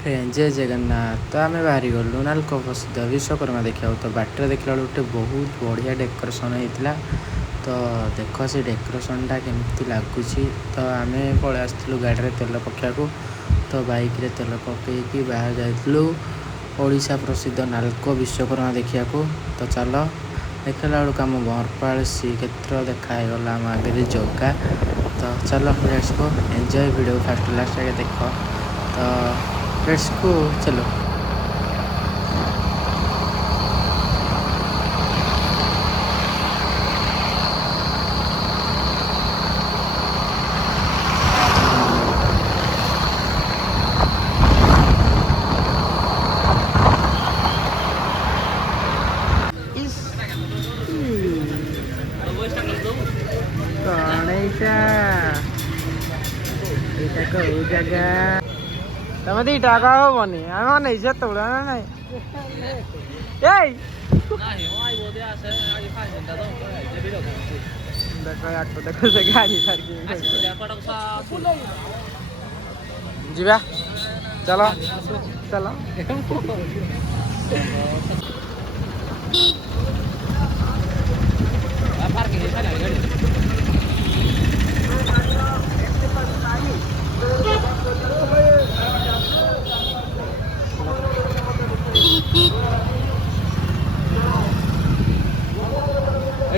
Friend जय जगन्नाथ। तो आम बाहरी गलु नालको प्रसिद्ध विश्वकर्मा देखा। तो बाटर देखला गोटे बहुत बढ़िया डेकोरेशन होता। तो देख से डेकोरेशनटा केमती लगुच। तो आम पलि आसलु गाड़ी में तेल पकाइबू। तो बाइक रे तेल पकईकि बाहर जाइलु ओडिशा प्रसिद्ध नालको विश्वकर्मा देखा। तो चल देखला बेलू आम बरपाल श्रीक्षेत्र देखागला आम आगे जगह। तो चलो let's go enjoy video fast last आगे देख। तो लेट्स गो चलो। जगह तुम दीटा कहबनी आम नहीं से तोड़ा ना देखो देखो से गाड़ी जीवा चलो चलो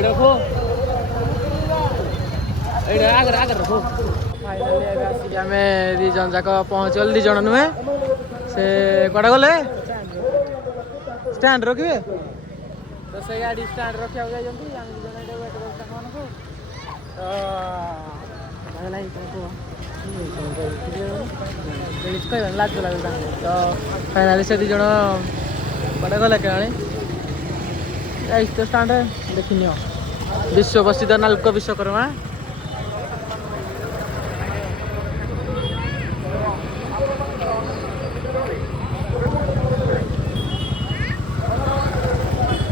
रखो आगे आगे रखो। फाइनाली आम दीजन जाक पहुँचल दीजन नुहे से कड़ा गले स्टैंड रखिए। तो से गाड़ी स्टैंड रखा जाइए लाग लगे। तो फाइनाली से दीज कड़ा गले के तो स्टैंड देखनी विश्व प्रसिद्ध नालको विश्वकर्मा।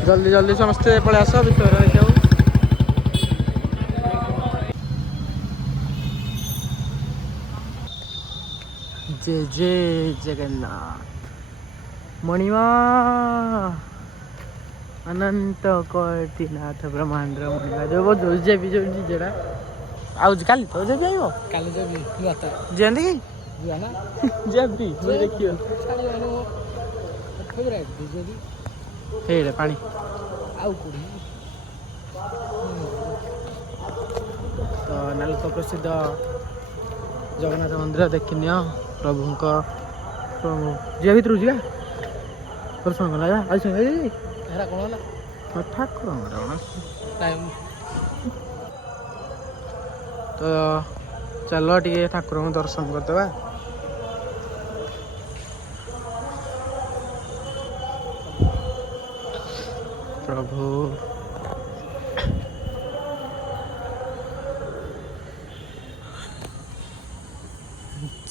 जल्दी जल्दी समस्ते पलि आस भर देखा। जय जय जगन्नाथ मणिमा अनंत कोटिनाथ ब्रह्मांड मणिमा जो जे भी जो जेड़ा आज काली तो जे भी आइबो काली जे भी आता जेंदी जुआ ना जे भी मैं देखियो छाड़ी वालो फेवरेट जे भी हेरे पानी आउ कुड़ी। तो नालको प्रसिद्ध जगन्नाथ मंदिर देखनी प्रभु जी भर जा दर्शन करा आज ठाकुर तो चलो टे ठाकुर दर्शन करदे। प्रभु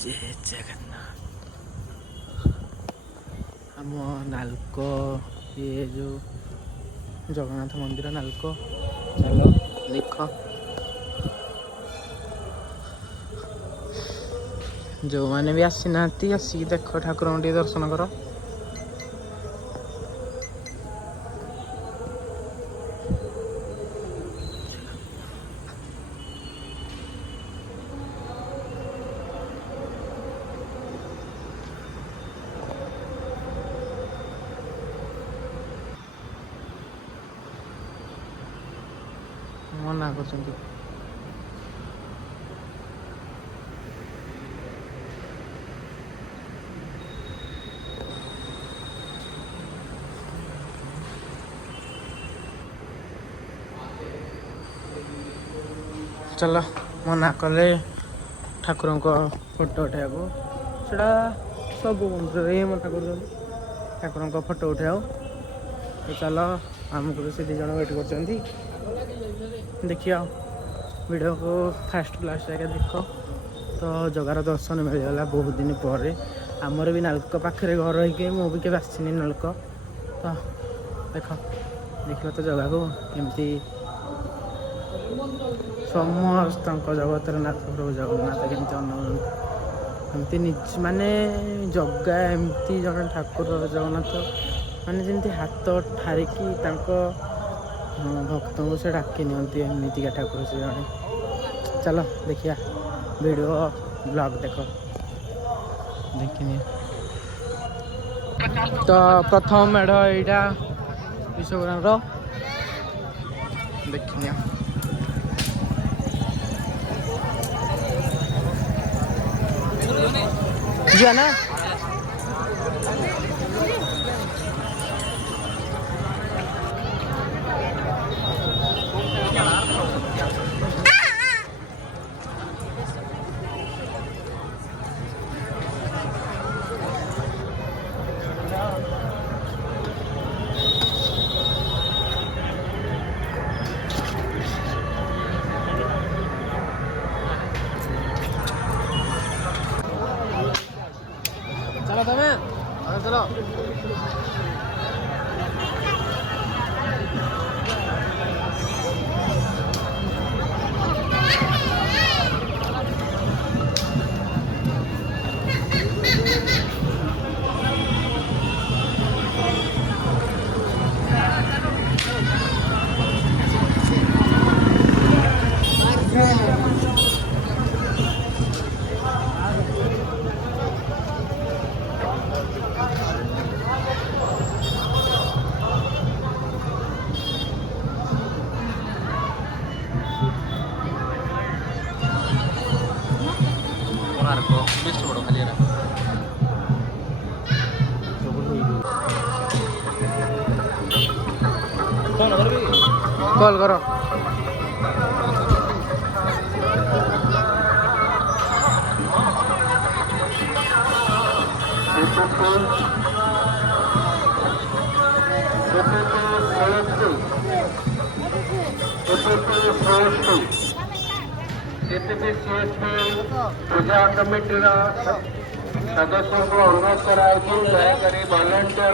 जय जगन्नाथ। आम नालको ये जो जगन्नाथ मंदिर नालको चलो देख। जो मैंने भी आसी ना आसिक देख ठाकुर टे दर्शन कर। मना कर चलो मना कले ठाकुर फोटो उठाइबो सेटा सब मंदिर ये मना कर ठाकुर फोटो उठाओ। तो चलो आमको से दी जन वेट कर देखिए वीडियो को फास्ट लास्ट जाके देख। तो जगार दर्शन मिलगला बहुत दिन पर। आमर भी नालको पाखे घर रही मुझे भी आसनी नालको। तो देख देख तो जगह को एमती समस्त जगतर नाथ प्रभु जगन्नाथ केमती अनु एमती निज माने जगह एमती जन ठाकुर जगन्नाथ माने जमी हाथ ठारिकी भक्त को से डाकी नियंती एमतीका ठाकुर से जड़े। चलो देखिया वीडियो ब्लॉग देख देखनी। तो प्रथम मेढ़ यहाँ विश्वकर्मा देखनी जी ना चलो तमें चलो कॉल करो। पूजा कमिटी सदस्यों को अनुरोध कराए कि दयाकरी वॉलंटियर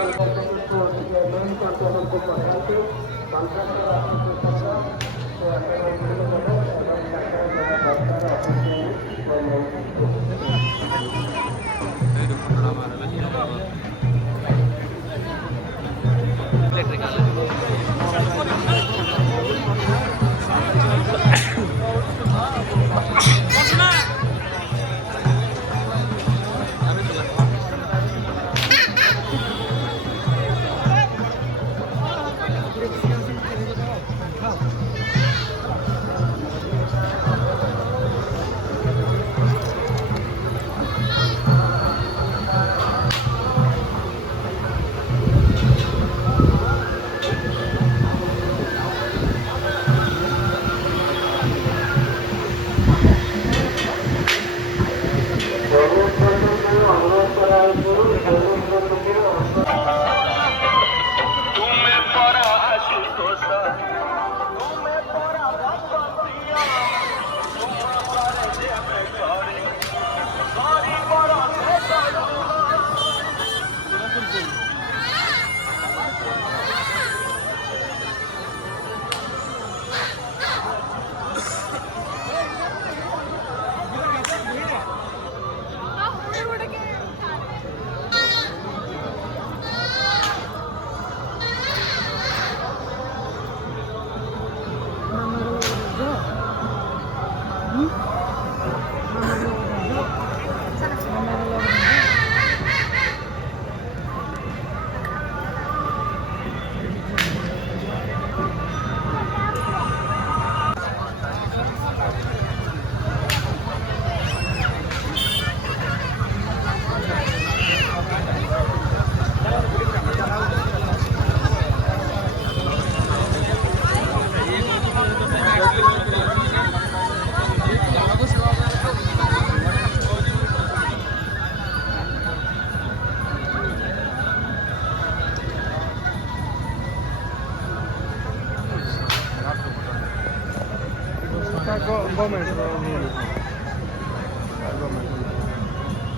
गवर्नमेंट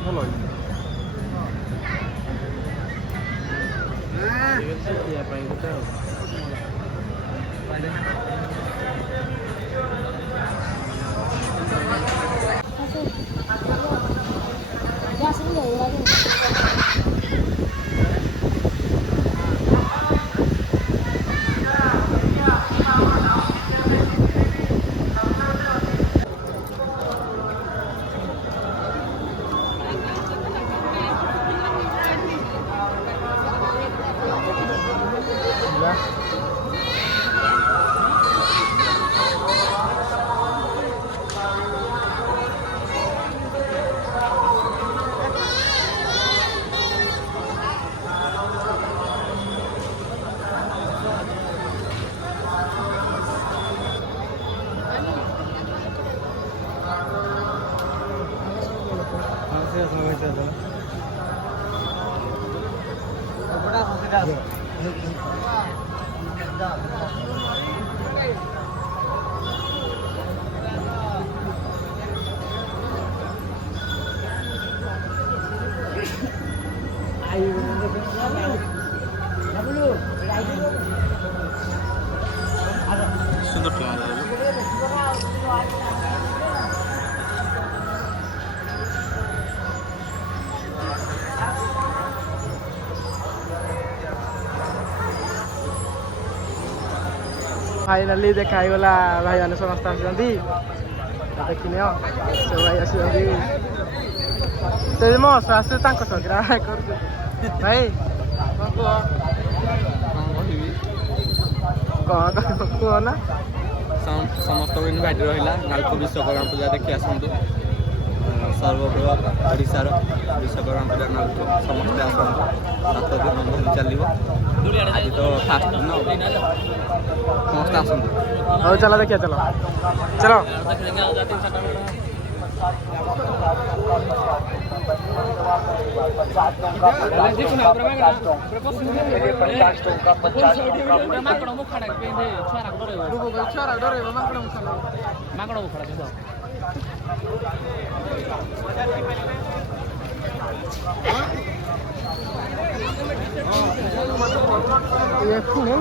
भल সুন্দর ক্যামেরা फाइनाली देखागला भाई मैंने समस्त आसुँच देखने सब भाई आस मो आसु सगरा कर भाई कह कह ना समस्त इनभाइट रहा नालको विश्वकर्मा पूजा देखी आसतु सर्वबृहत ओडार विश्वकर्मा पूजा नालको समस्ते आसतु 7 दिन धरी चलो आज तो फास्ट दिन समस्त आसतु हाँ चलो देखिए चलो चलो ये पुणे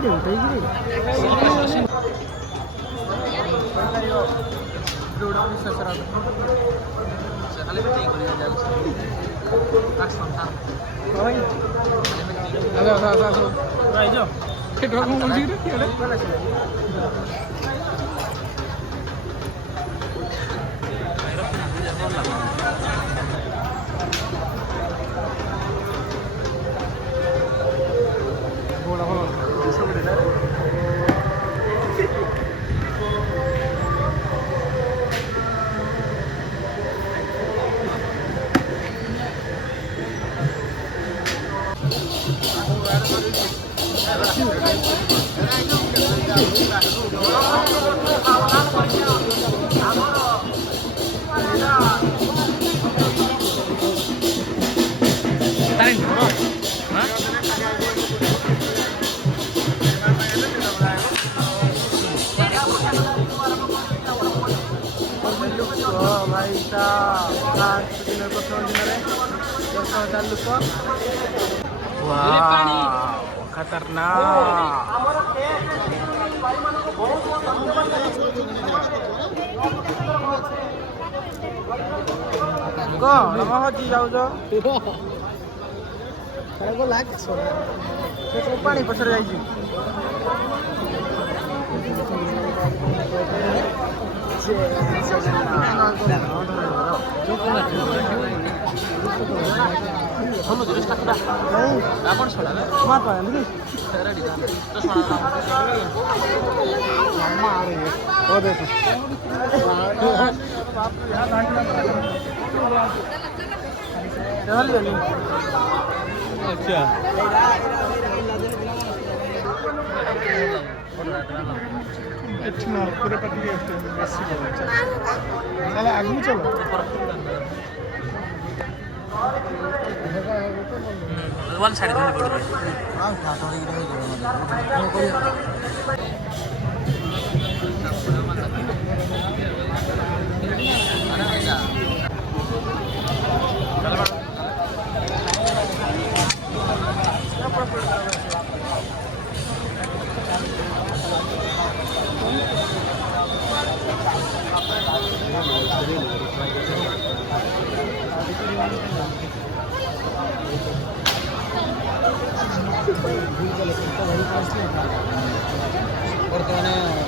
पानी पछर जाइए अच्छा पूरे पट्टी आगे चलो वन साइड बर्तमान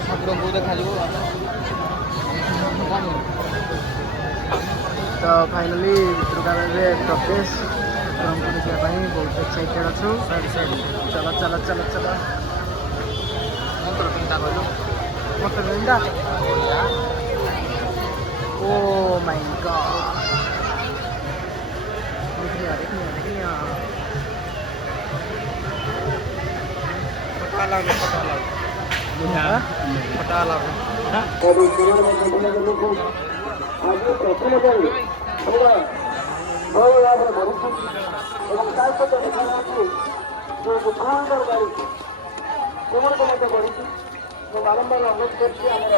ठाकुर को देखा तो फाइनाली दुर्गावे प्रवेश ठाकुर को देखा बहुत एक्साइटेड अच्छु चलो चलो चलो चलो मंत्र चिंता कहलु मत निंदा ओ माय गॉड देखिए ବହୁଳ ଭାବରେ ବଢ଼ୁଛି ଏବଂ ତା ସହିତ ଦେଖାଯାଉଛି ଯେ ସୁନ୍ଦର ଗାଡ଼ି ସେଗୁଡ଼ିକ ମଧ୍ୟ ବଢ଼ିଛି। ମୁଁ ବାରମ୍ବାର ଅନୁରୋଧ କରୁଛି ଆମର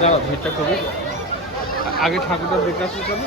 যাও ভিড়টা করি আগে ঠাকুরটা দেখে আসি চলো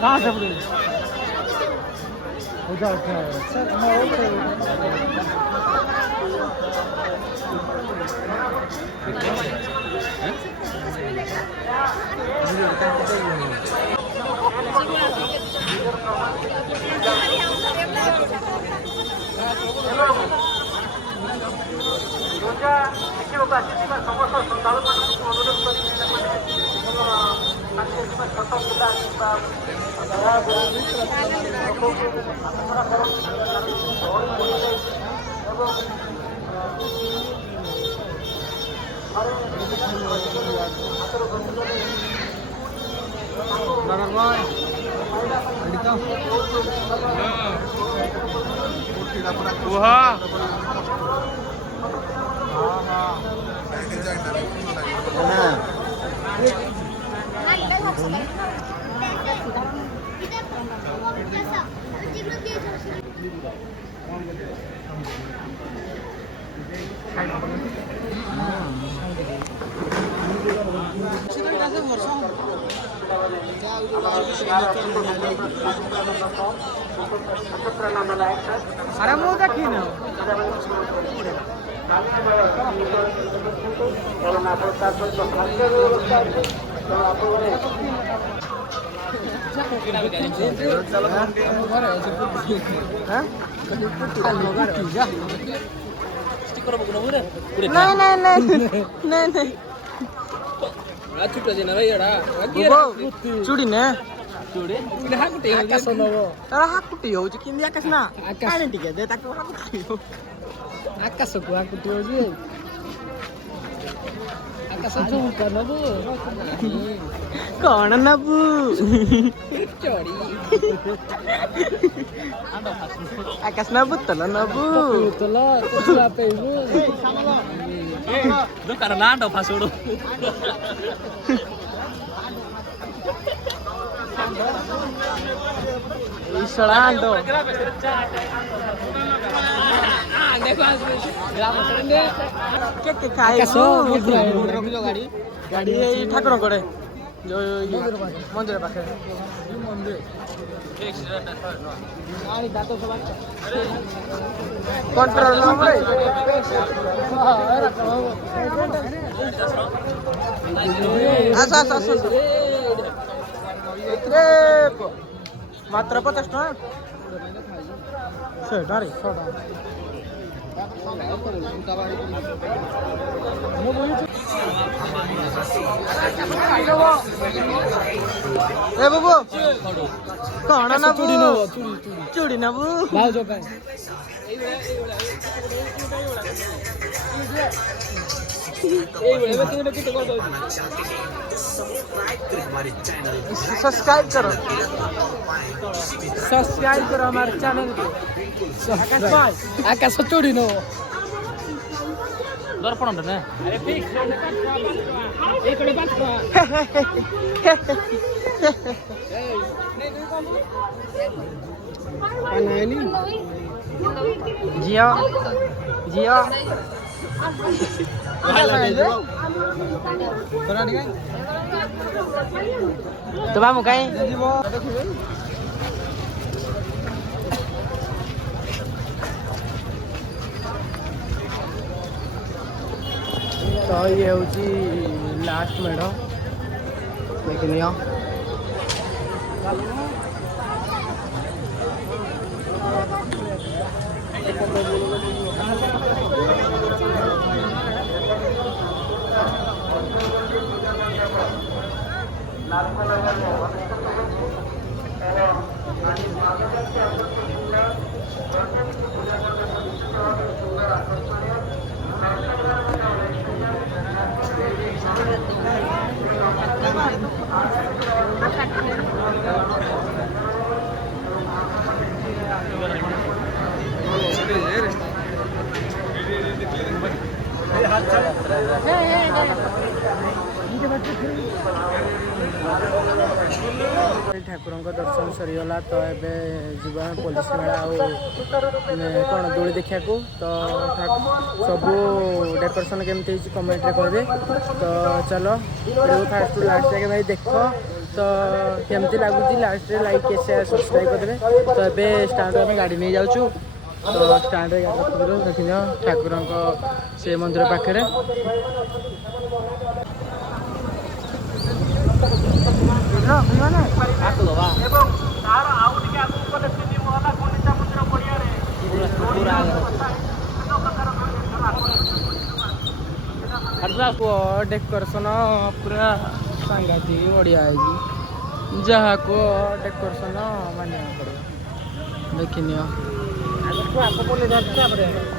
कहाँ से पड़ी उधर सर अरे मुँह देखी ना नहीं नहीं नहीं नहीं नहीं चूड़ी ने हाकुटी हो आकाश ना टिके दे आकाश को हाकुटी हो आकाश झुमका नबू कौन नबू चोरी आकाश नबू तल नबू तला तला पेबू दुकान ना आंडो फासुडो ईश्वरा आंडो गाड़ी ठाकुर कड़े मंदिर पाखे कंट्रोल मात्र 50 टका ए बाबू कौन नबू चूड़ी नबू सब्सक्राइब करो हमारे चैनल को आकाश चूड़ी नो दर्पण ना जियो जियो तो बामु कहीं तो ये हूँ लास्ट मेढ़ देखनी ठाकुर दर्शन सरीगला तो ये जीव पुलिस मेला कौन दोली देखा तो सबू डेकोरेशन केमती कमेंट कहे तो चलो फास्ट लास्ट जाके भाई देख तो केमती लगुच लास्ट लाइक शेयर सब्सक्राइब करदे तो ये स्टार्ट आम गाड़ी नहीं जाऊँ तो स्टार्ट गाड़ी देखी ठाकुर से मंदिर पाखे डेकोरेशन पूरा सांघातिक बढ़िया है जहाँ को डेकोरेशन मानिया पड़ेगा देखनी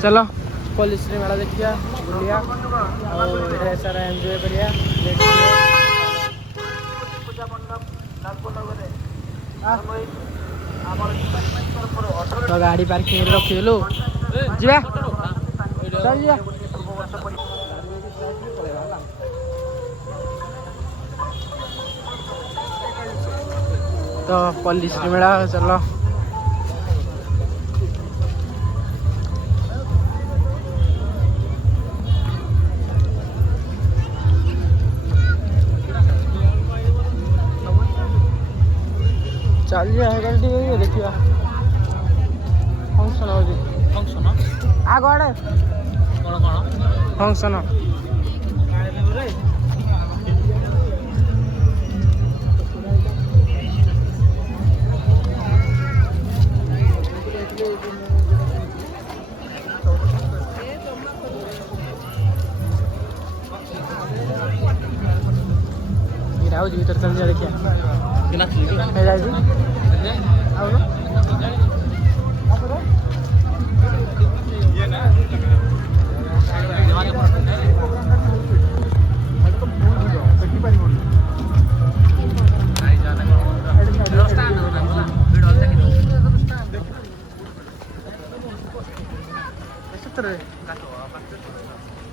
चलो पुलिस मेला देखिया बुलिया और सारा एंजॉय करिया तो गाड़ी पार्किंग रखीलु जा चल जा तो पुलिस मेला चलो चल जाएगा ठीक देखिए फंक्शन हो आग आड़े फंक्शन जाऊँ भीतर चल जा देखिए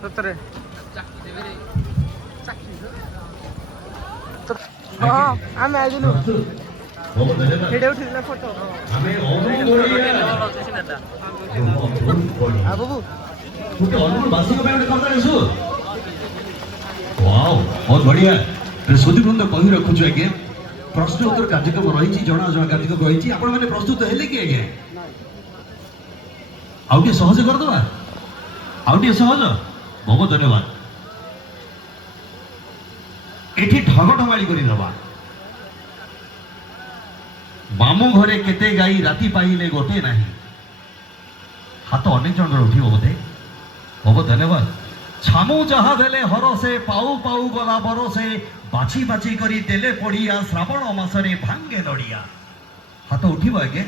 सत्तर हाँ आम आइलु भिडियो उठिला फोटो बाबू बहुत बढ़िया श्रोतीवृंद कही रखुछु आज्ञा प्रश्न उत्तर कार्यक्रम रही जना जना कार्यक्रम रही आपण मैंने प्रस्तुत हेले कि आज्ञा आउटे सहज करदबा आउटे सहज बहुत धन्यवाद एठी ठग ठगाड़ी करी दबा मामू घरे केते गाई राति पाइले गोटे नाही हाथ अनेक जन उठिब बोधे बहुत धन्यवाद छामू जहा देले हरसे पाऊ पाऊ गला बरसे बाछी बाछी करी देले पड़िया श्रावण मासरे भांगे लड़िया हाथ उठिब आगे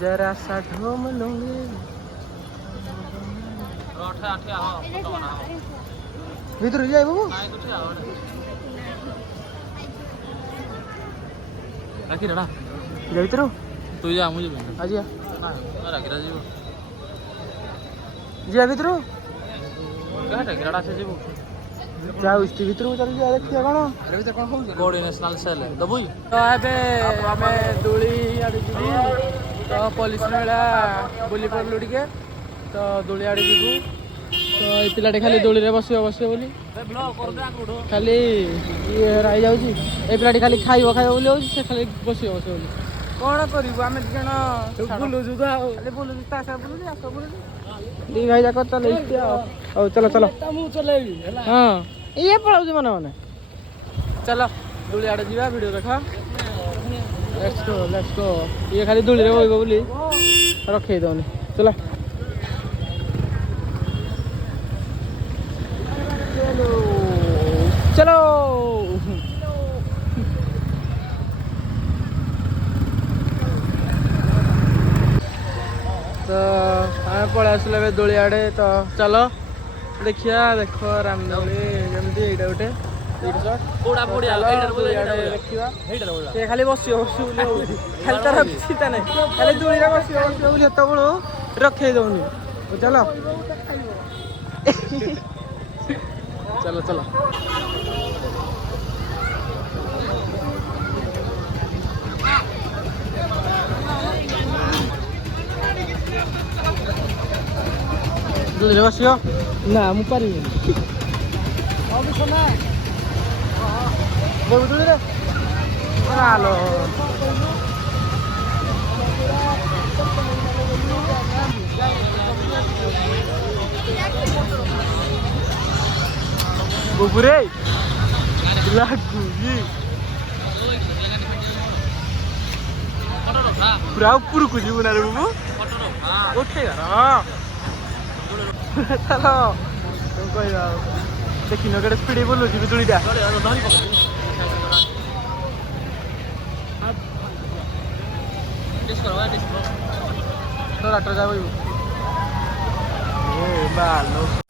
जरा सा ढोम लूंगे भीतर जाए बाबू राखी रड़ा भीतर तू जा मुझे आज ना राखी रड़ा जीव जा भीतर क्या राखी रड़ा से जीव जा उस्ती भीतर चल जा देखिए कौन कोड नेशनल सेल दबुई तो एबे आमे दोली आड़ी जीवु तो पुलिस मेला बुली पड़लु टिके तो दोली आड़ी जीवु तो ये पिलाटे खाली दोली रे बसियो बसियो बोली खाली ये रही जाउची ए पिलाटी खाली खाइबो खाइबो बोली होची से खाली बसियो बसियो बोली कोन करिबो आमे जण बुलु जुदा खाली बुलु जुदा सा बुलु जा सब बुलु दी भाई जाको चल इस्ती आओ चलो चलो मु चलेबी हां ये पळाउची मने मने चलो दोली आड़े जीवा वीडियो देखा लेट्स गो ये खाली दोली रे बइबो बोली रखे दउनी चला चलो तो आम पलि आसले दोली आड़े तो चलो देखिया देखो रामदोली जमी ये गोटे खाली बस खाली तार सीता ना खाली दोली बस रखे दौनी चलो चलो चलो दोली बसियो ना मु पारि हेलो बुबुरे लागू ये पूरा ऊपर को जीवन रे बुबु उठेगा हां चलो तुम कोई देखिन केड़े स्पीड बोलु जी बिजुलीटा तो राटर जाबो ए बालो